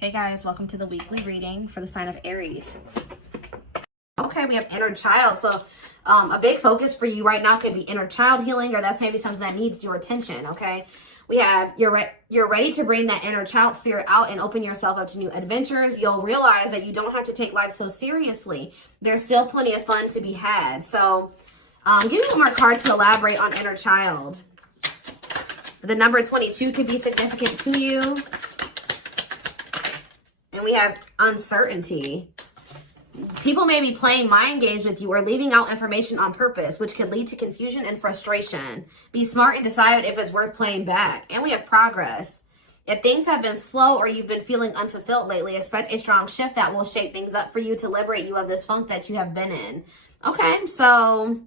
Hey guys, welcome to the weekly reading for the sign of Aries. Okay, we have inner child. So a big focus for you right now could be inner child healing, or that's maybe something that needs your attention, okay? We have you're ready to bring that inner child spirit out and open yourself up to new adventures. You'll realize that you don't have to take life so seriously. There's still plenty of fun to be had. So give me one more card to elaborate on inner child. The number 22 could be significant to you. And we have uncertainty. People may be playing mind games with you or leaving out information on purpose, which could lead to confusion and frustration. Be smart and decide if it's worth playing back. And we have progress. If things have been slow or you've been feeling unfulfilled lately, expect a strong shift that will shake things up for you to liberate you of this funk that you have been in. Okay, so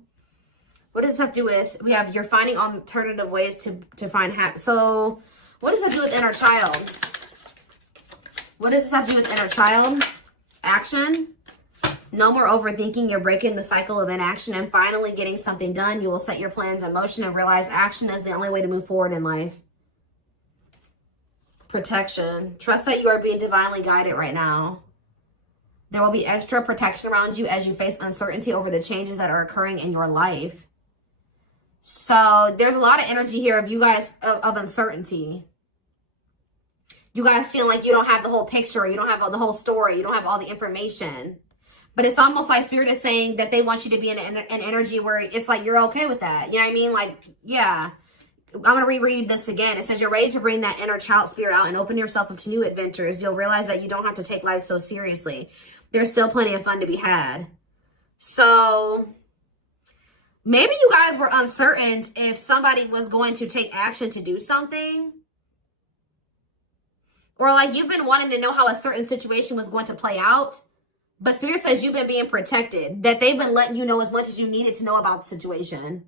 what does this have to do with? We have you're finding alternative ways to find happiness. So what does that do with inner child? What does this have to do with inner child? Action. No more overthinking. You're breaking the cycle of inaction and finally getting something done. You will set your plans in motion and realize action is the only way to move forward in life. Protection. Trust that you are being divinely guided right now. There will be extra protection around you as you face uncertainty over the changes that are occurring in your life. So there's a lot of energy here of you guys of uncertainty. You guys feel like you don't have the whole picture. You don't have the whole story. You don't have all the information. But it's almost like Spirit is saying that they want you to be in an energy where it's like you're okay with that. You know what I mean? Like, yeah. I'm going to reread this again. It says you're ready to bring that inner child spirit out and open yourself up to new adventures. You'll realize that you don't have to take life so seriously. There's still plenty of fun to be had. So maybe you guys were uncertain if somebody was going to take action to do something. Or like you've been wanting to know how a certain situation was going to play out. But Spirit says you've been being protected. That they've been letting you know as much as you needed to know about the situation.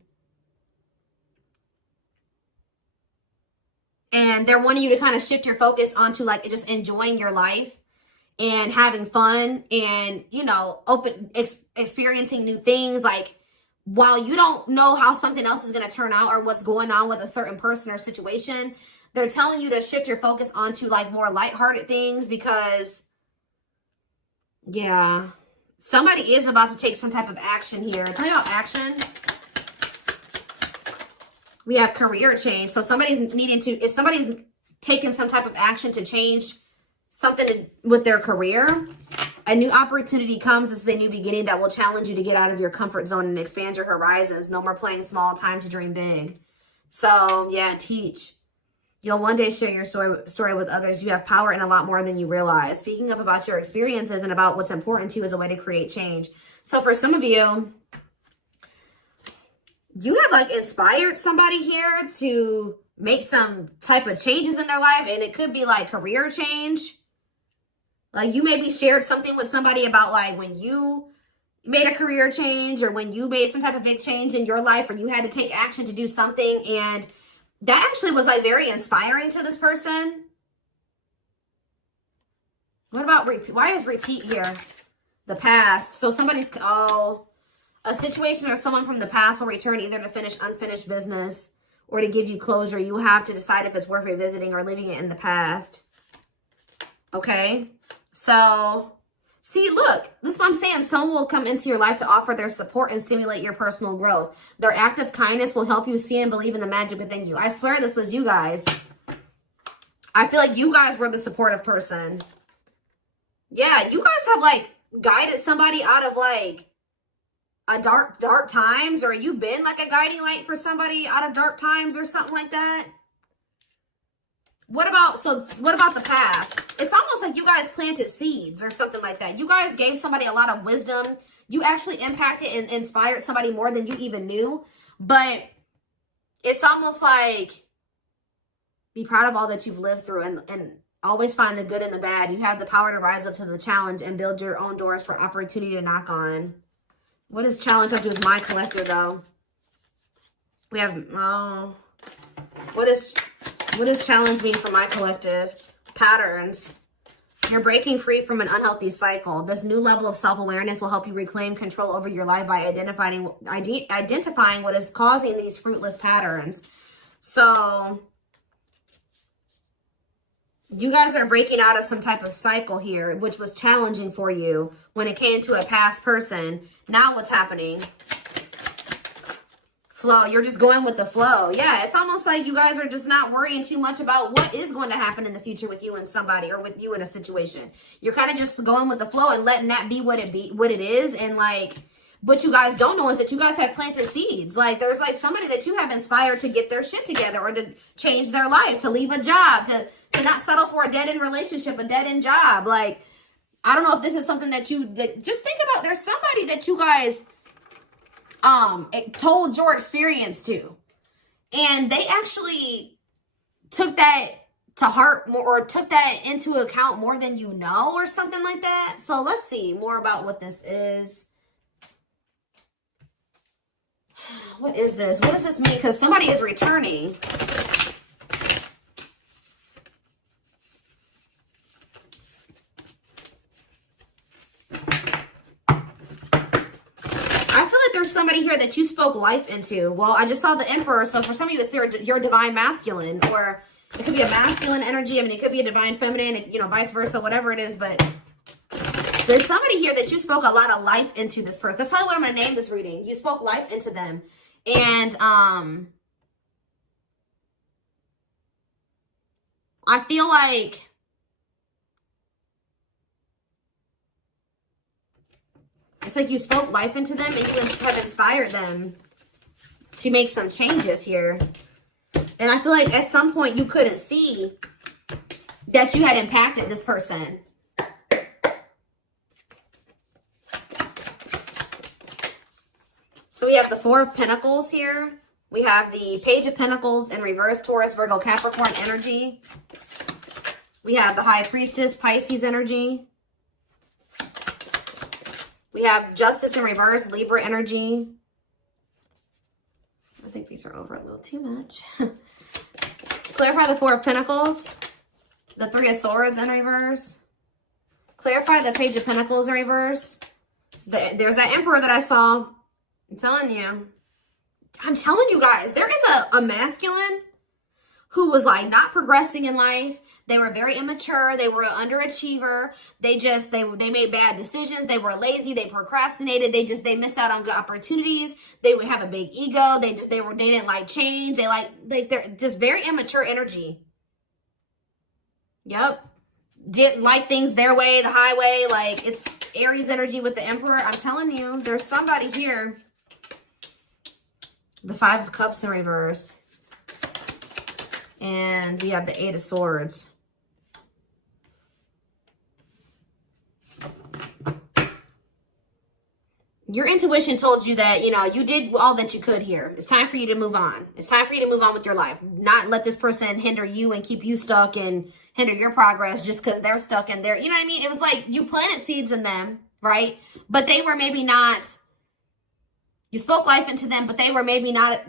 And they're wanting you to kind of shift your focus onto like just enjoying your life. And having fun. And, you know, experiencing new things. Like while you don't know how something else is going to turn out. Or what's going on with a certain person or situation. They're telling you to shift your focus onto like more lighthearted things because, yeah, somebody is about to take some type of action here. Tell me about action. We have career change. So somebody's if somebody's taking some type of action to change something with their career, a new opportunity comes. This is a new beginning that will challenge you to get out of your comfort zone and expand your horizons. No more playing small, time to dream big. So yeah, teach. You'll one day share your story with others. You have power in a lot more than you realize. Speaking up about your experiences and about what's important to you is a way to create change. So for some of you, you have like inspired somebody here to make some type of changes in their life. And it could be like career change. Like you maybe shared something with somebody about like when you made a career change or when you made some type of big change in your life or you had to take action to do something, and that actually was like very inspiring to this person. What about repeat? Why is repeat here? The past. So somebody's, a situation or someone from the past will return either to finish unfinished business or to give you closure. You have to decide if it's worth revisiting or leaving it in the past. Okay. So see, look, this is what I'm saying. Someone will come into your life to offer their support and stimulate your personal growth. Their act of kindness will help you see and believe in the magic within you. I swear this was you guys. I feel like you guys were the supportive person. Yeah, you guys have like guided somebody out of like a dark times, or you've been like a guiding light for somebody out of dark times or something like that. What about the past? It's almost like you guys planted seeds or something like that. You guys gave somebody a lot of wisdom. You actually impacted and inspired somebody more than you even knew. But it's almost like be proud of all that you've lived through and always find the good and the bad. You have the power to rise up to the challenge and build your own doors for opportunity to knock on. What does challenge have to do with my collector though? We have, what does challenge mean for my collective? Patterns. You're breaking free from an unhealthy cycle. This new level of self-awareness will help you reclaim control over your life by identifying what is causing these fruitless patterns. So You guys are breaking out of some type of cycle here, which was challenging for you when it came to a past person. Now what's happening? Flow. You're just going with the flow. Yeah, it's almost like you guys are just not worrying too much about what is going to happen in the future with you and somebody, or with you in a situation. You're kind of just going with the flow and letting that be what it is. And like, what you guys don't know is that you guys have planted seeds. Like, there's like somebody that you have inspired to get their shit together, or to change their life, to leave a job, to not settle for a dead-end relationship, a dead-end job. Like, I don't know if this is something that just think about. There's somebody that you guys told your experience to, and they actually took that to heart more, or took that into account more than you know, or something like that. So let's see more about what this is. What is this? What does this mean? Because somebody is returning. Somebody here that you spoke life into. Well, I just saw the Emperor, so for some of you, it's your divine masculine, or it could be a masculine energy. I mean, it could be a divine feminine, you know, vice versa, whatever it is. But there's somebody here that you spoke a lot of life into this person. That's probably what I'm going to name this reading. You spoke life into them. And I feel like it's like you spoke life into them, and you have inspired them to make some changes here. And I feel like at some point you couldn't see that you had impacted this person. So we have the Four of Pentacles here. We have the Page of Pentacles in reverse, Taurus, Virgo, Capricorn energy. We have the High Priestess, Pisces energy. We have Justice in reverse, Libra energy. I think these are over a little too much. Clarify the Four of Pentacles. The Three of Swords in reverse. Clarify the Page of Pentacles in reverse. There's that Emperor that I saw. I'm telling you guys, there is a masculine who was like not progressing in life. They were very immature. They were an underachiever. They made bad decisions. They were lazy. They procrastinated. They missed out on good opportunities. They would have a big ego. They didn't like change. They're just very immature energy. Yep. Didn't like things their way, the highway. Like, it's Aries energy with the Emperor. I'm telling you, there's somebody here. The Five of Cups in reverse. And we have the Eight of Swords. Your intuition told you that, you know, you did all that you could here. It's time for you to move on. It's time for you to move on with your life. Not let this person hinder you and keep you stuck and hinder your progress just because they're stuck in there. You know what I mean? It was like you planted seeds in them, right? But they were maybe not, you spoke life into them, but they were maybe not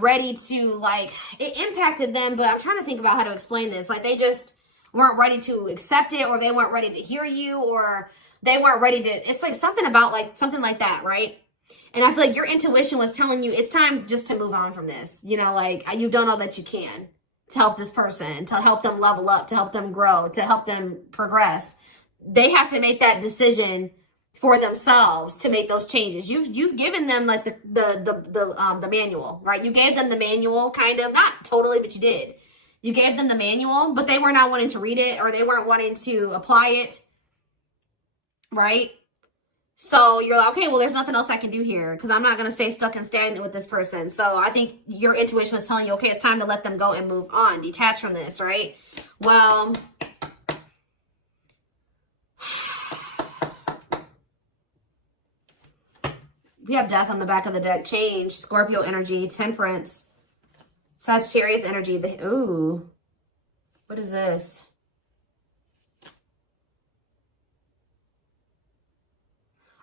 ready to, like, it impacted them. But I'm trying to think about how to explain this. Like, they just weren't ready to accept it, or they weren't ready to hear you, or they weren't ready to, it's like something about like, something like that, right? And I feel like your intuition was telling you it's time just to move on from this. You know, like, you've done all that you can to help this person, to help them level up, to help them grow, to help them progress. They have to make that decision for themselves to make those changes. You've given them like the manual, right? You gave them the manual, kind of, not totally, but you did. You gave them the manual, but they were not wanting to read it, or they weren't wanting to apply it, right? So you're like, okay, well, there's nothing else I can do here because I'm not going to stay stuck and stagnant with this person. So I think your intuition was telling you, okay, it's time to let them go and move on, detach from this, right? Well, we have Death on the back of the deck. Change, Scorpio energy, Temperance, Sagittarius energy. Ooh, what is this?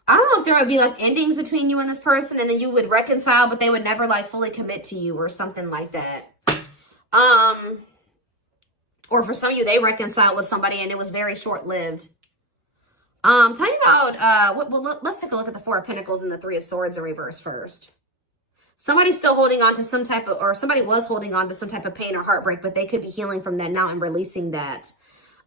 I don't know if there would be like endings between you and this person, and then you would reconcile, but they would never like fully commit to you or something like that. Or for some of you, they reconciled with somebody and it was very short-lived. Tell me about, let's take a look at the Four of Pentacles and the Three of Swords in reverse first. Somebody's still holding on to some type of, or somebody was holding on to some type of pain or heartbreak, but they could be healing from that now and releasing that.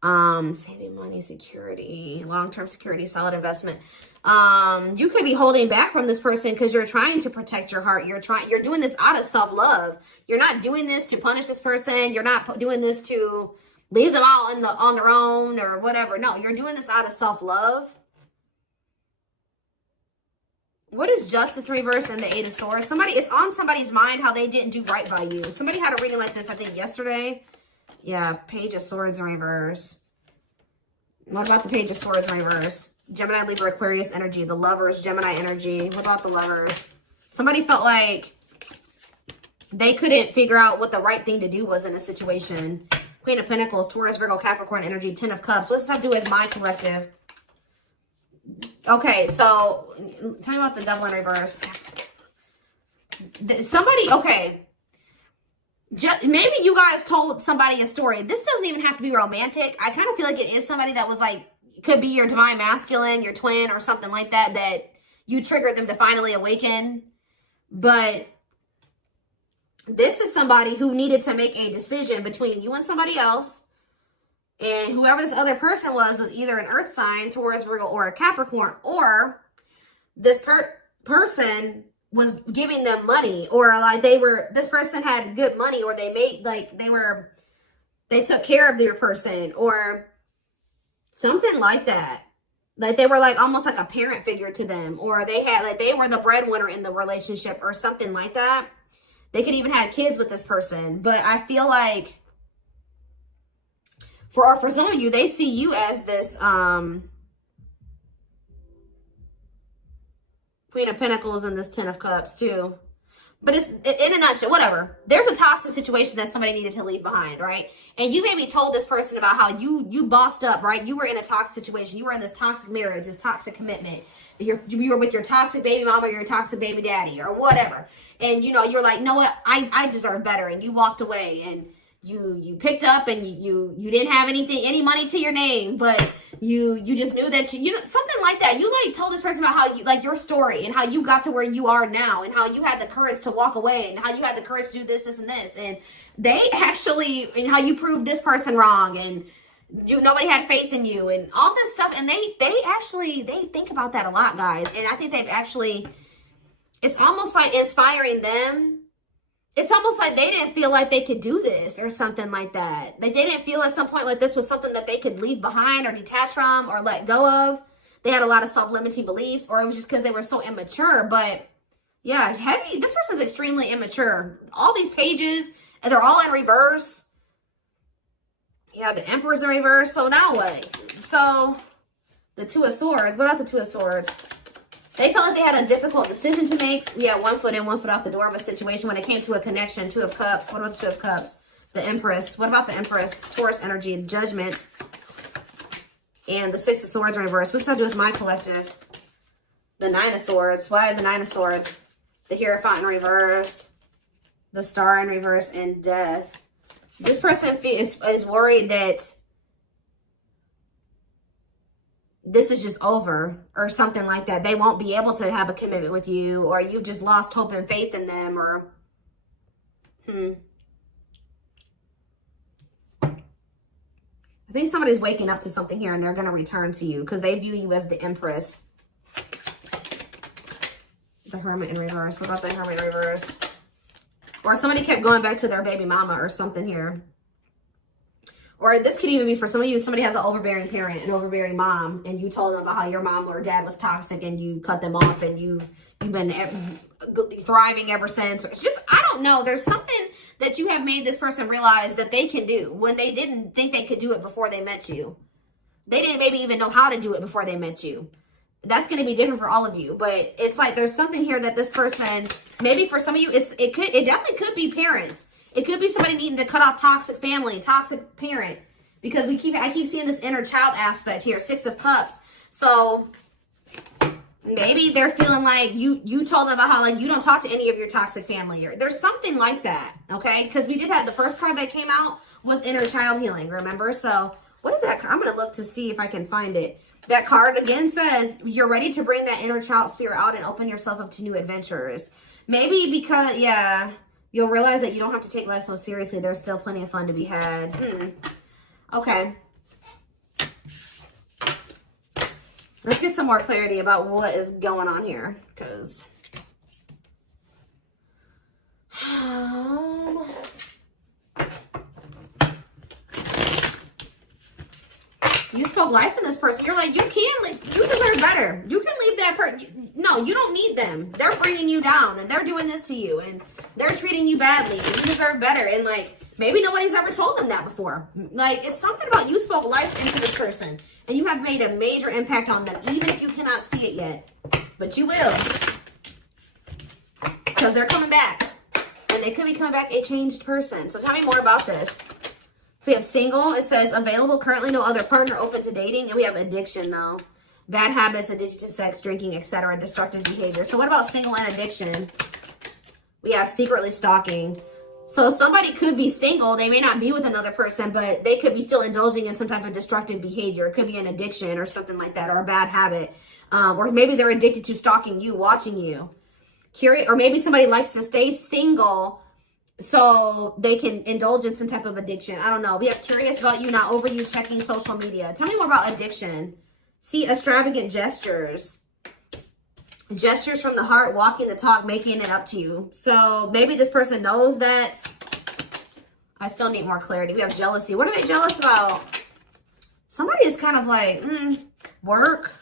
Saving money, security, long-term security, solid investment. You could be holding back from this person because you're trying to protect your heart. You're doing this out of self-love. You're not doing this to punish this person. You're not doing this to leave them all on their own or whatever. No, you're doing this out of self-love. What is Justice reverse and the Eight of Swords? It's on somebody's mind how they didn't do right by you. Somebody had a reading like this, I think, yesterday. Yeah, Page of Swords in reverse. What about the Page of Swords in reverse? Gemini, Libra, Aquarius energy. The Lovers, Gemini energy. What about the Lovers? Somebody felt like they couldn't figure out what the right thing to do was in a situation. Queen of Pentacles, Taurus, Virgo, Capricorn energy. Ten of Cups. What does this have to do with my collective? Okay, so tell me about the Devil in reverse. Okay. Maybe you guys told somebody a story. This doesn't even have to be romantic. I kind of feel like it is somebody that was like, could be your divine masculine, your twin or something like that, that you triggered them to finally awaken. But this is somebody who needed to make a decision between you and somebody else. And whoever this other person was either an earth sign, Taurus, Virgo, or a Capricorn, or this person was giving them money, or like this person had good money, or they took care of their person, or something like that. Like they were like almost like a parent figure to them, or they were the breadwinner in the relationship or something like that. They could even have kids with this person. But I feel like for some of you, they see you as this Queen of Pentacles and this Ten of Cups too. But it's in a nutshell, whatever. There's a toxic situation that somebody needed to leave behind, right? And you maybe told this person about how you bossed up, right? You were in a toxic situation. You were in this toxic marriage, this toxic commitment. You were with your toxic baby mama or your toxic baby daddy or whatever. And, you're like, you know what? I deserve better. And you walked away and you picked up and you didn't have any money to your name, but you just knew that something like that. You like told this person about how you, like, your story and how you got to where you are now and how you had the courage to walk away and how you had the courage to do this and this. And they actually, and how you proved this person wrong and nobody had faith in you and all this stuff. And they think about that a lot, guys. And I think they've actually, it's almost like inspiring them. It's almost like they didn't feel like they could do this or something like that. They didn't feel at some point like this was something that they could leave behind or detach from or let go of. They had a lot of self-limiting beliefs, or it was just because they were so immature. But yeah, this person's extremely immature. All these pages, and they're all in reverse. Yeah, the Emperor's in reverse. So now what? So the Two of Swords. What about the Two of Swords? They felt like they had a difficult decision to make. Yeah, 1 foot in, 1 foot out the door of a situation when it came to a connection. Two of Cups. What about the Two of Cups? The Empress. What about the Empress? Taurus energy, Judgment. And the Six of Swords in reverse. What's that do with my collective? The Nine of Swords. Why the Nine of Swords? The Hierophant in reverse. The Star in reverse. And Death. This person is worried that this is just over or something like that. They won't be able to have a commitment with you, or you've just lost hope and faith in them, or I think somebody's waking up to something here and they're going to return to you because they view you as the Empress. The Hermit in reverse. What about the Hermit in reverse? Or somebody kept going back to their baby mama or something here. Or this could even be for some of you, somebody has an overbearing parent, an overbearing mom, and you told them about how your mom or dad was toxic and you cut them off and you've been thriving ever since. It's just, I don't know. There's something that you have made this person realize that they can do when they didn't think they could do it before they met you. They didn't maybe even know how to do it before they met you. That's going to be different for all of you. But it's like there's something here that this person, maybe for some of you, it definitely could be parents. It could be somebody needing to cut off toxic family, toxic parent, because I keep seeing this inner child aspect here, Six of Cups. So maybe they're feeling like you told them about how like you don't talk to any of your toxic family. Or there's something like that, okay? Because we did have the first card that came out was inner child healing, remember? So what is that? I'm going to look to see if I can find it. That card again says you're ready to bring that inner child spirit out and open yourself up to new adventures. Maybe because, yeah, you'll realize that you don't have to take life so seriously. There's still plenty of fun to be had. Okay. Let's get some more clarity about what is going on here, because you spoke life in this person. You're like, you deserve better. You can leave that person. No, you don't need them. They're bringing you down, and they're doing this to you, and they're treating you badly, and you deserve better. And like, maybe nobody's ever told them that before. Like, it's something about you spoke life into this person, and you have made a major impact on them, even if you cannot see it yet. But you will. Because they're coming back. And they could be coming back a changed person. So tell me more about this. So we have single. It says available, currently no other partner, open to dating. And we have addiction, though. Bad habits, addiction to sex, drinking, etc. Destructive behavior. So what about single and addiction? We have secretly stalking. So somebody could be single. They may not be with another person, but they could be still indulging in some type of destructive behavior. It could be an addiction or something like that, or a bad habit. Or maybe they're addicted to stalking you, watching you. Curious, or maybe somebody likes to stay single so they can indulge in some type of addiction. I don't know. We have curious about you, not over you, checking social media. Tell me more about addiction. See, extravagant gestures. Gestures from the heart, walking the talk, making it up to you. So maybe this person knows that. I still need more clarity. We have jealousy. What are they jealous about? Somebody is kind of like, work.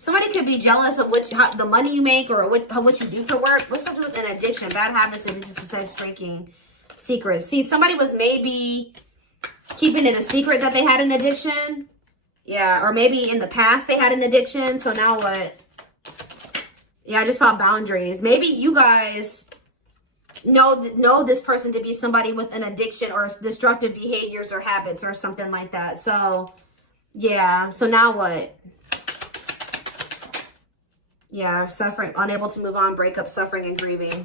Somebody could be jealous of the money you make or what you do for work. What's something with an addiction? Bad habits, addiction to sex, drinking, secrets. See, somebody was maybe keeping it a secret that they had an addiction. Yeah, or maybe in the past they had an addiction. So now what? Yeah, I just saw boundaries. Maybe you guys know this person to be somebody with an addiction or destructive behaviors or habits or something like that. So, yeah. So now what? Yeah, suffering, unable to move on, breakup, suffering, and grieving.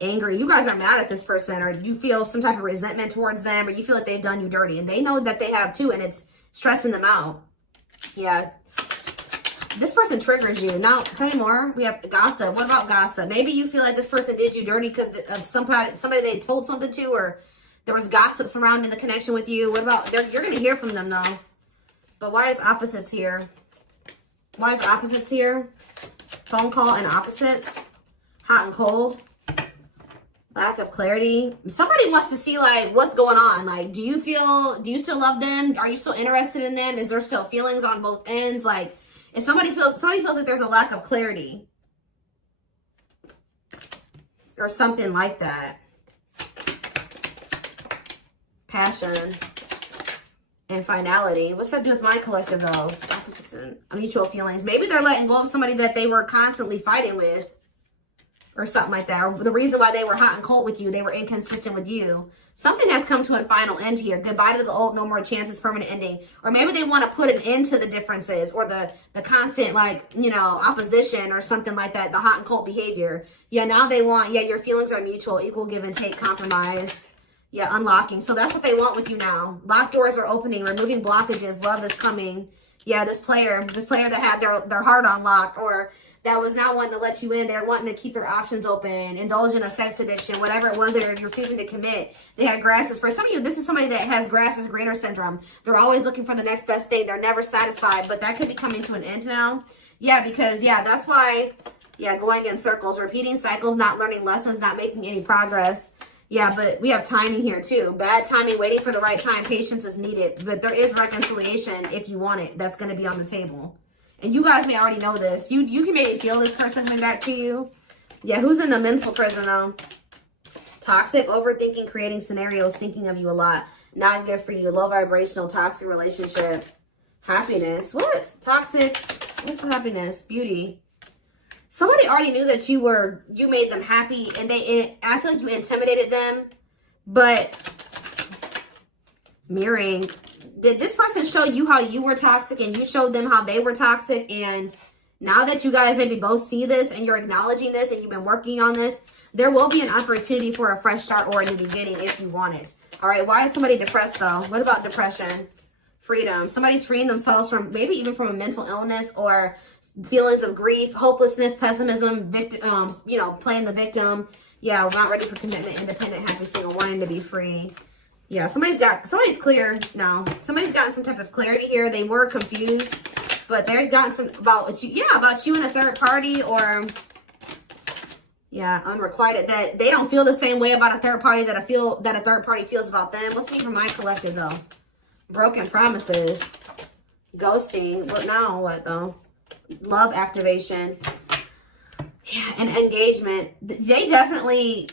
Angry. You guys are mad at this person, or you feel some type of resentment towards them, or you feel like they've done you dirty. And they know that they have too, and it's stressing them out. Yeah. This person triggers you. Now, tell me more. We have gossip. What about gossip? Maybe you feel like this person did you dirty because of somebody they told something to, or there was gossip surrounding the connection with you. What about, you're going to hear from them though. But why is opposites here? Why is opposites here? Phone call and opposites. Hot and cold. Lack of clarity. Somebody wants to see like what's going on. Like, do you still love them? Are you still interested in them? Is there still feelings on both ends? Like, if somebody feels like there's a lack of clarity or something like that. Passion and finality. What's that do with my collective though? Opposites and mutual feelings. Maybe they're letting go of somebody that they were constantly fighting with or something like that. Or the reason why they were hot and cold with you, they were inconsistent with you. Something has come to a final end here. Goodbye to the old, no more chances, permanent ending. Or maybe they want to put an end to the differences or the constant, like, you know, opposition or something like that. The hot and cold behavior. Yeah, now they want, yeah, your feelings are mutual, equal give and take, compromise. Yeah, unlocking. So that's what they want with you now. Locked doors are opening, removing blockages. Love is coming. Yeah, this player that had their heart on lock, or that was not wanting to let you in. They're wanting to keep their options open, indulge in a sex addiction, whatever it was they're refusing to commit. They had grasses. For some of you, this is somebody that has grass is greener syndrome. They're always looking for the next best thing. They're never satisfied, but that could be coming to an end now. Yeah, because, yeah, that's why, yeah, going in circles, repeating cycles, not learning lessons, not making any progress. Yeah, but we have timing here too. Bad timing, waiting for the right time. Patience is needed, but there is reconciliation if you want it. That's going to be on the table. And you guys may already know this. You can maybe feel this person coming back to you. Yeah, who's in a mental prison though? Toxic, overthinking, creating scenarios, thinking of you a lot. Not good for you. Low vibrational, toxic relationship. Happiness. What? Toxic. What's happiness? Beauty. Somebody already knew that you made them happy, and I feel like you intimidated them. But mirroring. Did this person show you how you were toxic and you showed them how they were toxic? And now that you guys maybe both see this and you're acknowledging this and you've been working on this, there will be an opportunity for a fresh start or a new beginning if you want it. All right. Why is somebody depressed though? What about depression? Freedom. Somebody's freeing themselves from maybe even from a mental illness or feelings of grief, hopelessness, pessimism, victim, you know, playing the victim. Yeah, we're not ready for commitment, independent, happy, single, wanting to be free. Yeah, somebody's clear now. Somebody's gotten some type of clarity here. They were confused. But they've gotten some about you, yeah, about you and a third party, or yeah, unrequited, that they don't feel the same way about a third party that a third party feels about them. What's me for my collective though? Broken promises, ghosting. What now? What though? Love activation. Yeah, and engagement. They definitely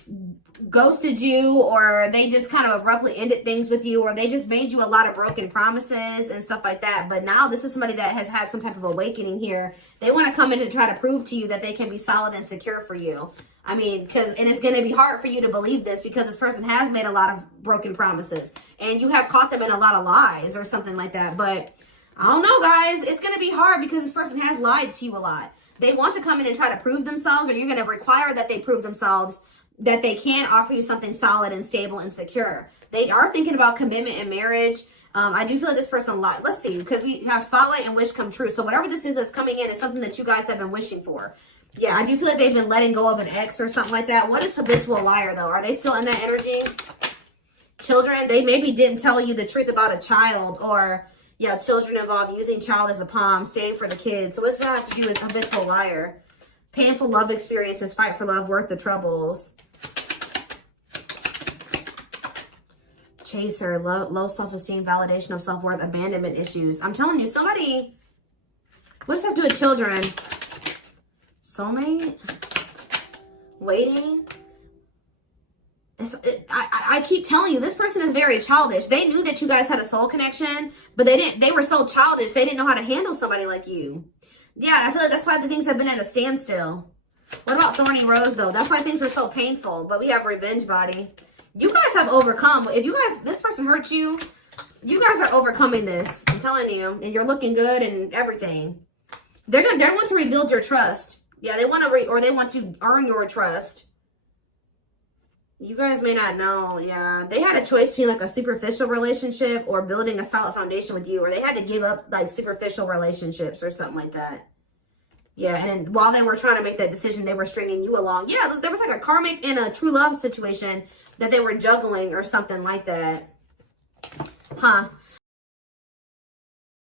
ghosted you, or they just kind of abruptly ended things with you, or they just made you a lot of broken promises and stuff like that. But now this is somebody that has had some type of awakening here. They want to come in and try to prove to you that they can be solid and secure for you. I mean, and it's going to be hard for you to believe this because this person has made a lot of broken promises and you have caught them in a lot of lies or something like that. But I don't know, guys. It's going to be hard because this person has lied to you a lot. They want to come in and try to prove themselves, or you're going to require that they prove themselves that they can offer you something solid and stable and secure. They are thinking about commitment and marriage. I do feel like this person, let's see, because we have spotlight and wish come true. So whatever this is that's coming in is something that you guys have been wishing for. Yeah, I do feel like they've been letting go of an ex or something like that. What is habitual liar, though? Are they still in that energy? Children, they maybe didn't tell you the truth about a child, or yeah, children involved, using child as a palm, staying for the kids. So what's that have to do with habitual liar? Painful love experiences, fight for love, worth the troubles. Chaser, low self-esteem, validation of self-worth, abandonment issues. I'm telling you, somebody, what does that have to do with children? Soulmate? Waiting? I keep telling you, this person is very childish. They knew that you guys had a soul connection, but they were so childish, they didn't know how to handle somebody like you. Yeah, I feel like that's why the things have been at a standstill. What about Thorny Rose, though? That's why things were so painful, but we have Revenge Body. You guys have overcome. If you guys, this person hurt you, you guys are overcoming this. I'm telling you, and you're looking good and everything. They want to rebuild your trust. Yeah, they want to they want to earn your trust. You guys may not know. Yeah, they had a choice between like a superficial relationship or building a solid foundation with you, or they had to give up like superficial relationships or something like that. Yeah, and then while they were trying to make that decision, they were stringing you along. Yeah, there was like a karmic and a true love situation that they were juggling or something like that. Huh.